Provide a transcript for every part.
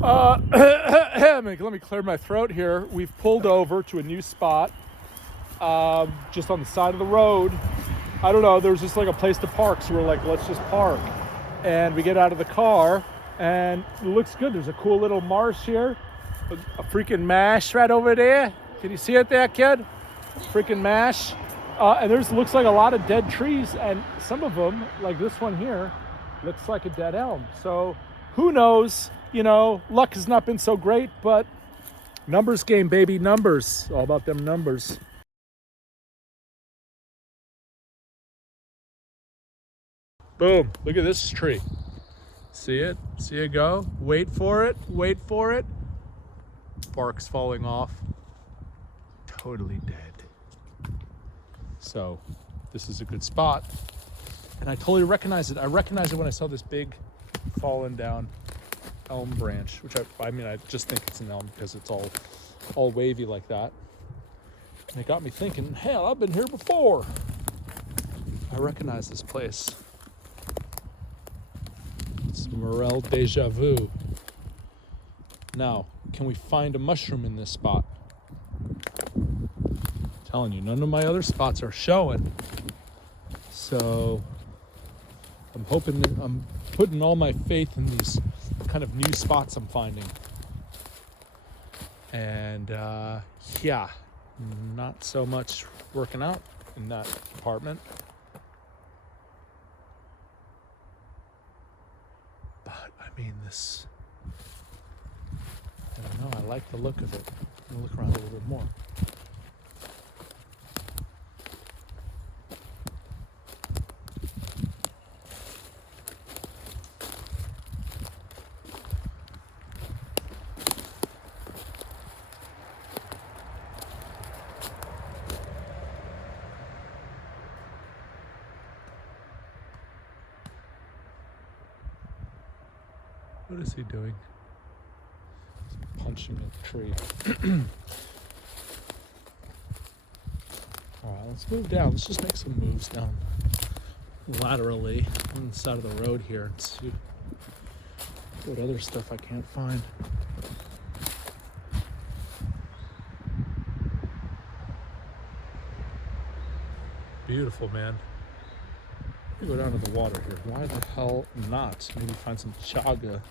Let me clear my throat here. We've pulled over to a new spot, just on the side of the road. I don't know, there's just like a place to park, so we're like, let's just park. And we get out of the car, and it looks good. There's a cool little marsh here, a freaking mash right over there. Can you see it there, kid? Freaking mash. And there's looks like a lot of dead trees, and some of them, like this one here, looks like a dead elm. So who knows? You know, luck has not been so great, but numbers game, baby, numbers. All about them numbers. Boom, look at this tree. See it? See it go? Wait for it, wait for it. Bark's falling off. Totally dead. So this is a good spot. And I totally recognize it. I recognized it when I saw this big fallen down elm branch, which I just think it's an elm because it's all wavy like that. And it got me thinking, hell, I've been here before. I recognize this place. It's morel deja vu. Now, can we find a mushroom in this spot? I'm telling you, none of my other spots are showing. So I'm putting all my faith in these kind of new spots I'm finding. And yeah, not so much working out in that department. But I mean, this, I don't know, I like the look of it. I'm gonna look around a little bit more. What is he doing? He's punching a tree. All right, let's move down. Let's just make some moves down laterally on the side of the road here and see what other stuff I can't find. Beautiful, man. Go down to the water here. Why the hell not? Maybe find some chaga.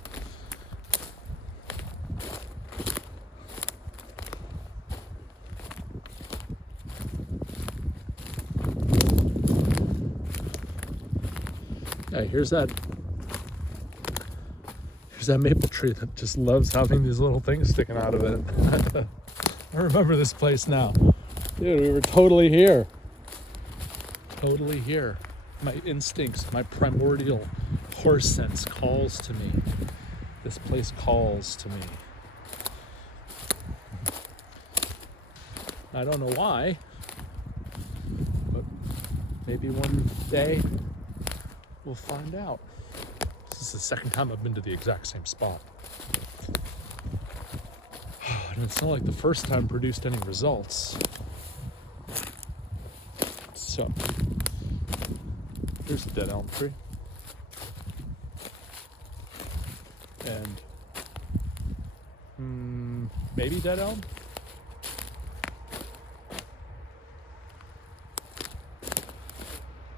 Yeah, here's that maple tree that just loves having these little things sticking out of it. I remember this place now. Dude, we were totally here. Totally here. My instincts, my primordial horse sense calls to me. This place calls to me. I don't know why, but maybe one day we'll find out. This is the second time I've been to the exact same spot. And it's not like the first time produced any results. So, here's a dead elm tree. And maybe dead elm?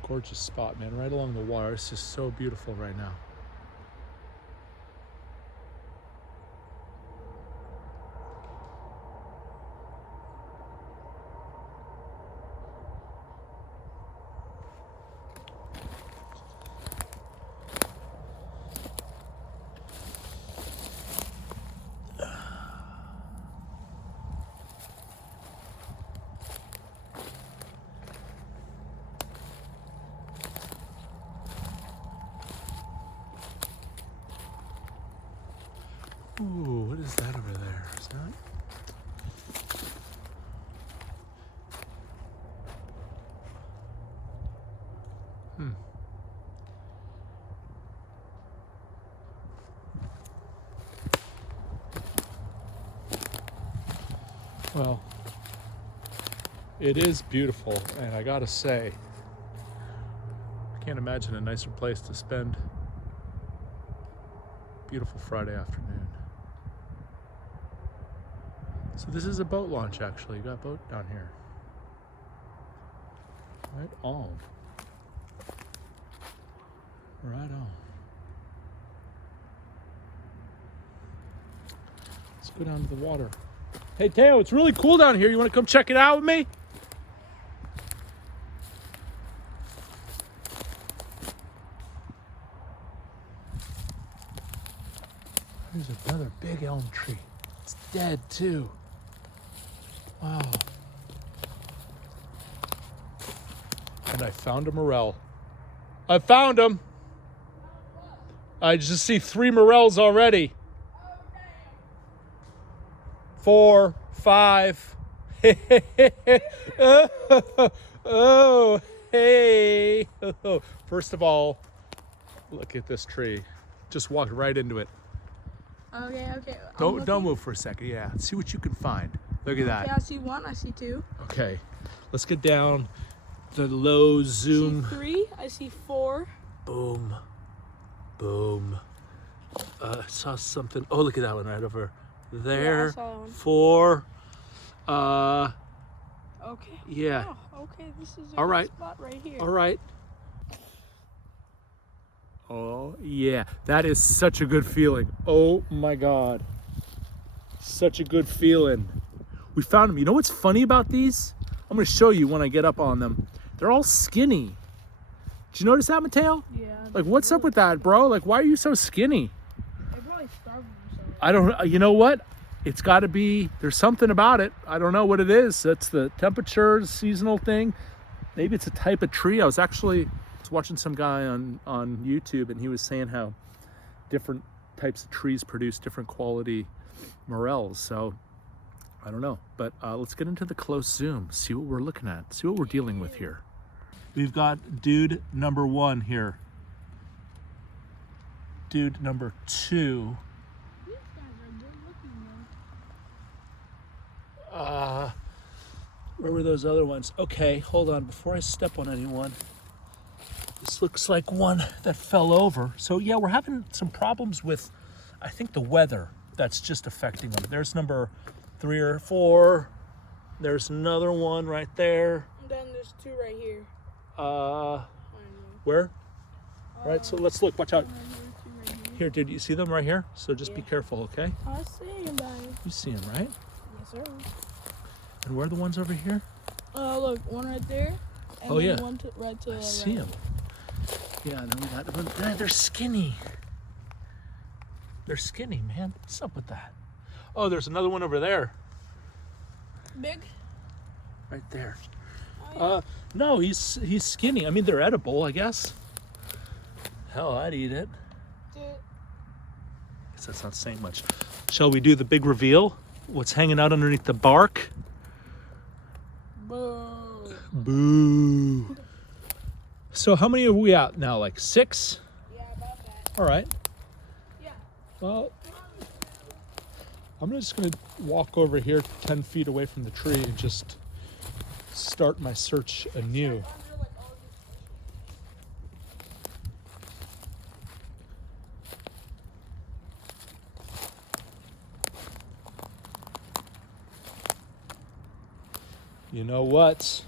Gorgeous spot, man, right along the water. It's just so beautiful right now. Ooh, what is that over there? Is that? Well, it is beautiful, and I gotta say, I can't imagine a nicer place to spend a beautiful Friday afternoon. So this is a boat launch, actually. You got a boat down here. Right on. Right on. Let's go down to the water. Hey, Teo, it's really cool down here. You want to come check it out with me? There's another big elm tree. It's dead, too. Wow. And I found a morel. I found him. I just see 3 morels already. 4, 5. Oh, hey. First of all, look at this tree. Just walked right into it. Okay. Don't move for a second. Yeah, see what you can find. Look at that. Yeah, I see 1. I see 2. Okay, let's get down the low zoom. I see 3. I see 4. Boom, boom. I saw something. Oh, look at that one right over there. Yeah, I saw that one. 4. Okay. Yeah. Oh, okay, this is a All good right. spot right here. All right. Oh, yeah. That is such a good feeling. Oh, my God. Such a good feeling. We found them. You know what's funny about these? I'm going to show you when I get up on them. They're all skinny. Did you notice that, Mateo? Yeah. Like, what's up with that, bro? Like, why are you so skinny? They're probably starving themselves. I don't, you know what? It's got to be, there's something about it. I don't know what it is. That's the temperature, seasonal thing. Maybe it's a type of tree. I was watching some guy on YouTube, and he was saying how different types of trees produce different quality morels. So I don't know, but let's get into the close zoom, see what we're looking at, see what we're dealing with here. We've got dude number 1 here. Dude number 2. These guys are good looking, Where were those other ones? Okay, hold on, before I step on anyone. This looks like one that fell over. So yeah, we're having some problems with, I think, the weather that's just affecting them. There's number 3 or 4. There's another one right there. And then there's 2 right here. Where? Right, so let's look, watch out. Right here, 2 right here. Here, did you see them right here? So just be careful, okay? I see them, guys. You see them, right? Yes, sir. And where are the ones over here? Look, one right there. And Oh, then yeah. one right to the I right. see them. Yeah, and then we got one. They're skinny. They're skinny, man. What's up with that? Oh, there's another one over there. Big? Right there. Oh, yeah. No, he's skinny. I mean, they're edible, I guess. Hell, I'd eat it. Guess that's not saying much. Shall we do the big reveal? What's hanging out underneath the bark? Boo. Boo. So how many are we at now? Like 6? Yeah, about that. All right. Yeah. Well, I'm just going to walk over here 10 feet away from the tree and just start my search anew. You know what?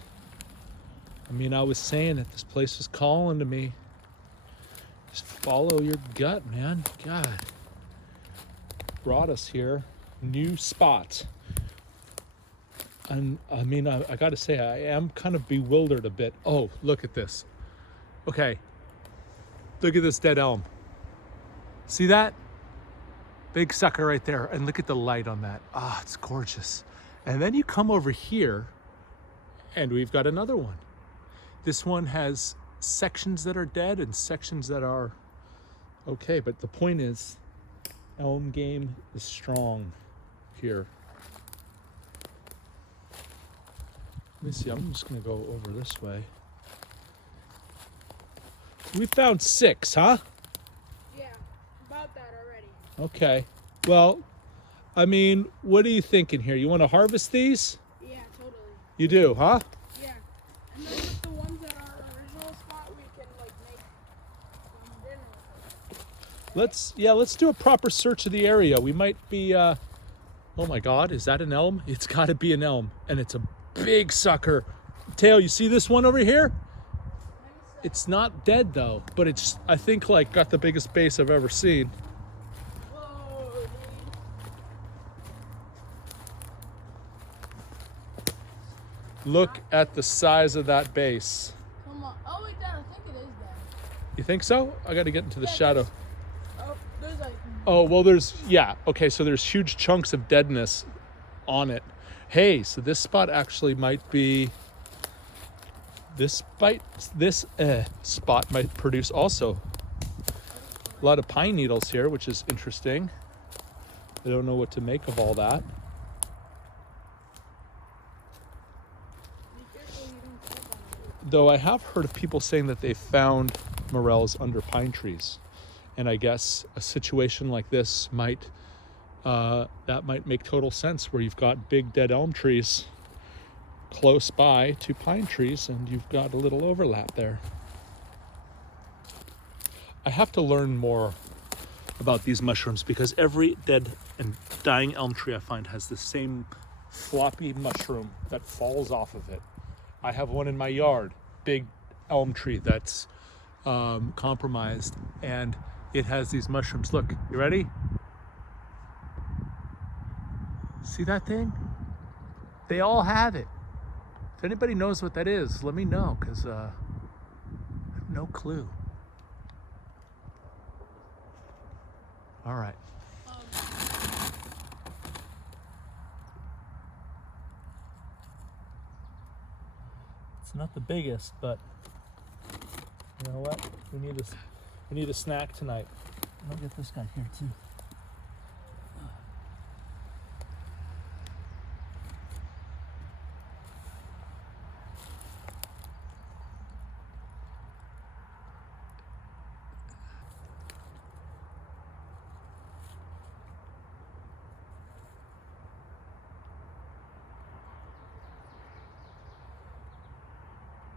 I mean, I was saying it. This place is calling to me. Just follow your gut, man. God. Brought us here. New spot. And I mean, I got to say, I am kind of bewildered a bit. Oh, look at this. Okay. Look at this dead elm. See that? Big sucker right there. And look at the light on that. Ah, it's gorgeous. And then you come over here, and we've got another one. This one has sections that are dead and sections that are okay. But the point is, elm game is strong here. Let me see, I'm just gonna go over this way. We found 6, huh? Yeah, about that already. Okay. Well, I mean, what are you thinking here? You want to harvest these? Yeah, totally. You do, huh? Yeah. And then with the ones that are original spot, we can like make some dinner. Let's do a proper search of the area. We might be Oh my God, is that an elm? It's gotta be an elm, and it's a big sucker. Tail, you see this one over here? It's not dead though, but it's, I think, like got the biggest base I've ever seen. Whoa, dude. Look at the size of that base. Come on. Oh, wait, Dad, I think it is dead. You think so? I gotta get into the Yeah, shadow. There's like. Oh, well, yeah, okay, so there's huge chunks of deadness on it. Hey, so this spot actually might be, this spot might produce also a lot of pine needles here, which is interesting. I don't know what to make of all that. Be careful you don't step on it. Though I have heard of people saying that they found morels under pine trees. And I guess a situation like this might make total sense, where you've got big dead elm trees close by to pine trees and you've got a little overlap there. I have to learn more about these mushrooms because every dead and dying elm tree I find has the same floppy mushroom that falls off of it. I have one in my yard, big elm tree that's compromised, and it has these mushrooms. Look, you ready? See that thing? They all have it. If anybody knows what that is, let me know, because I have no clue. All right. It's not the biggest, but you know what? We need a snack tonight. I'll get this guy here too.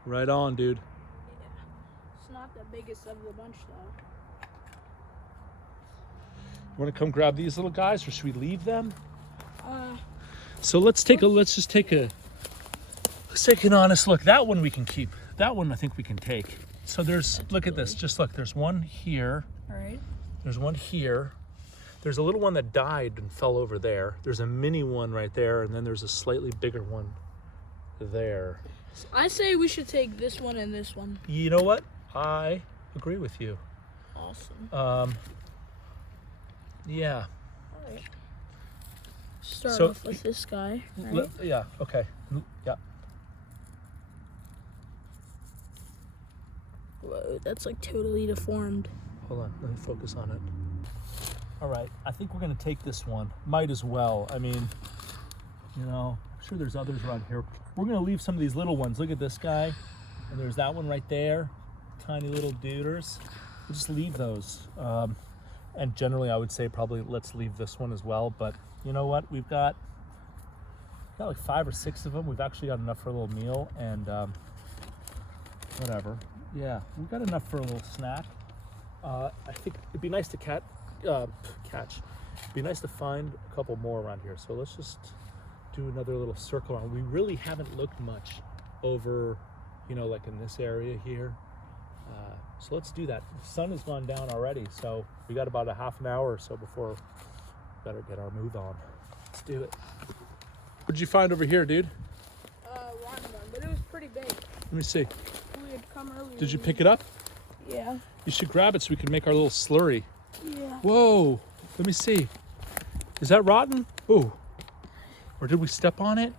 Right on, dude. It's not the biggest of the bunch, though. You want to come grab these little guys, or should we leave them? So let's just take an honest look. That one we can keep. That one I think we can take. So look at this. Just look. There's one here. All right. There's one here. There's a little one that died and fell over there. There's a mini one right there, and then there's a slightly bigger one there. I say we should take this one and this one. You know what? I agree with you. Awesome. Yeah. All right. Start So- off with this guy. Right? Yeah. Okay. Yeah. Whoa, that's like totally deformed. Hold on. Let me focus on it. All right. I think we're gonna take this one. Might as well. I mean, I'm sure there's others around here. We're gonna leave some of these little ones. Look at this guy, and there's that one right there. Tiny little duders. We'll just leave those. And generally, I would say probably let's leave this one as well. But you know what? We've got like 5 or 6 of them. We've actually got enough for a little meal, and whatever. Yeah, we've got enough for a little snack. I think it'd be nice to catch. It'd be nice to find a couple more around here. So let's just do another little circle around. We really haven't looked much over, like in this area here. So let's do that. The sun has gone down already, so we got about a half an hour or so before we better get our move on. Let's do it. What'd you find over here, dude? Rotten one, but it was pretty big. Let me see. We had come earlier. Did you pick it up? Yeah. You should grab it so we can make our little slurry. Yeah. Whoa, let me see. Is that rotten? Ooh. Or did we step on it?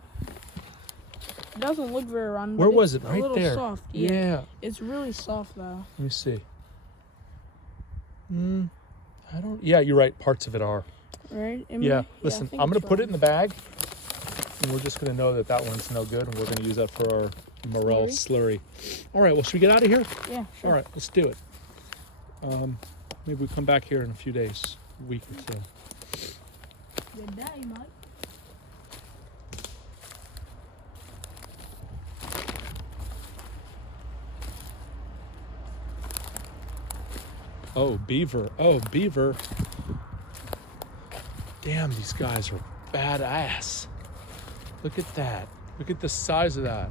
It doesn't look very rotten. Where but was it's it? Right a little there. Soft. Yeah. It's really soft though. Let me see. Yeah, you're right. Parts of it are. Right? Yeah, listen, I'm going to put it in the bag, and we're just going to know that that one's no good, and we're going to use that for our morel slurry. All right, well, should we get out of here? Yeah, sure. All right, let's do it. Maybe we'll come back here in a few days, a week or two. Good day, Mike. Oh, beaver. Oh, beaver. Damn, these guys are badass. Look at that. Look at the size of that.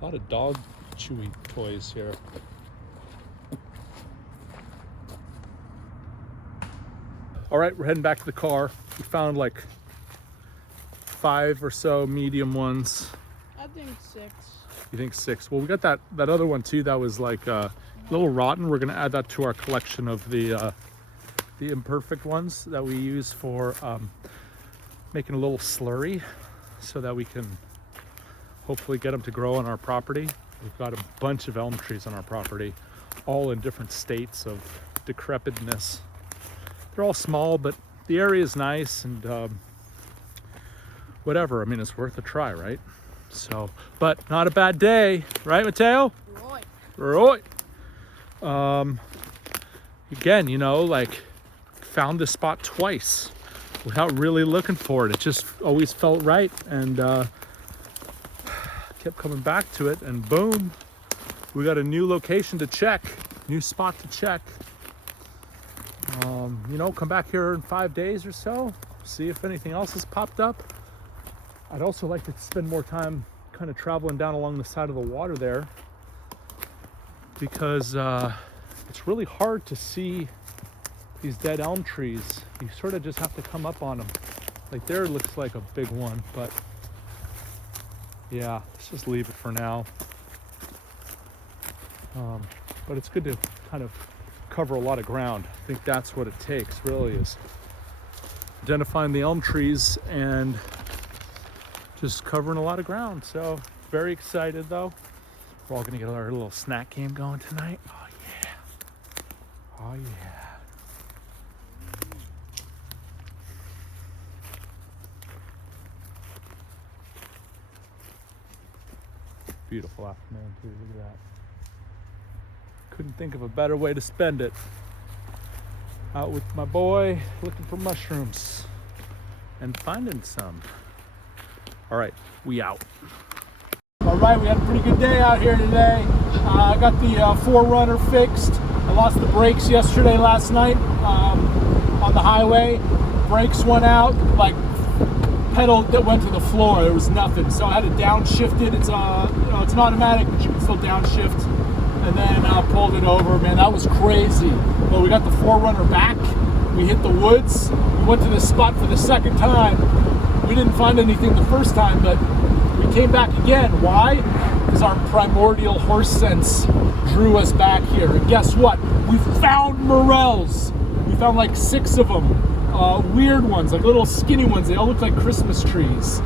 A lot of dog chewy toys here. All right, we're heading back to the car. We found like 5 or so medium ones. I think 6. You think 6? Well, we got that other one too that was like a little rotten. We're gonna add that to our collection of the imperfect ones that we use for making a little slurry so that we can hopefully get them to grow on our property. We've got a bunch of elm trees on our property, all in different states of decrepitness. They're all small, but the area is nice and whatever. I mean, it's worth a try, right? So, but not a bad day, right, Mateo? Right. Right. Again, you know, like found this spot twice without really looking for it. It just always felt right, and kept coming back to it, and boom, we got a new location to check, new spot to check. You know, come back here in 5 days or so, see if anything else has popped up. I'd also like to spend more time kind of traveling down along the side of the water there, because it's really hard to see these dead elm trees. You sort of just have to come up on them. Like there looks like a big one, but yeah, let's just leave it for now. But it's good to kind of cover a lot of ground. I think that's what it takes, really, is identifying the elm trees and just covering a lot of ground. So very excited though. We're all gonna get our little snack game going tonight. Oh yeah. Oh yeah. Beautiful afternoon too, look at that. Couldn't think of a better way to spend it. Out with my boy, looking for mushrooms and finding some. All right, we out. All right, we had a pretty good day out here today. I got the 4Runner fixed. I lost the brakes last night on the highway. Brakes went out, like pedal that went to the floor. There was nothing, so I had to downshift it. It's it's an automatic, but you can still downshift. And then pulled it over. Man, that was crazy. But we got the 4Runner back. We hit the woods. We went to this spot for the second time. We didn't find anything the first time, but we came back again. Why? Because our primordial horse sense drew us back here. And guess what? We found morels. We found like 6 of them. Weird ones, like little skinny ones. They all look like Christmas trees.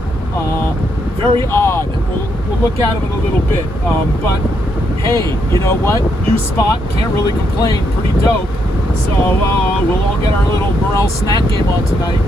Very odd. We'll look at them in a little bit. But hey, you know what? New spot, can't really complain. Pretty dope. So we'll all get our little morel snack game on tonight.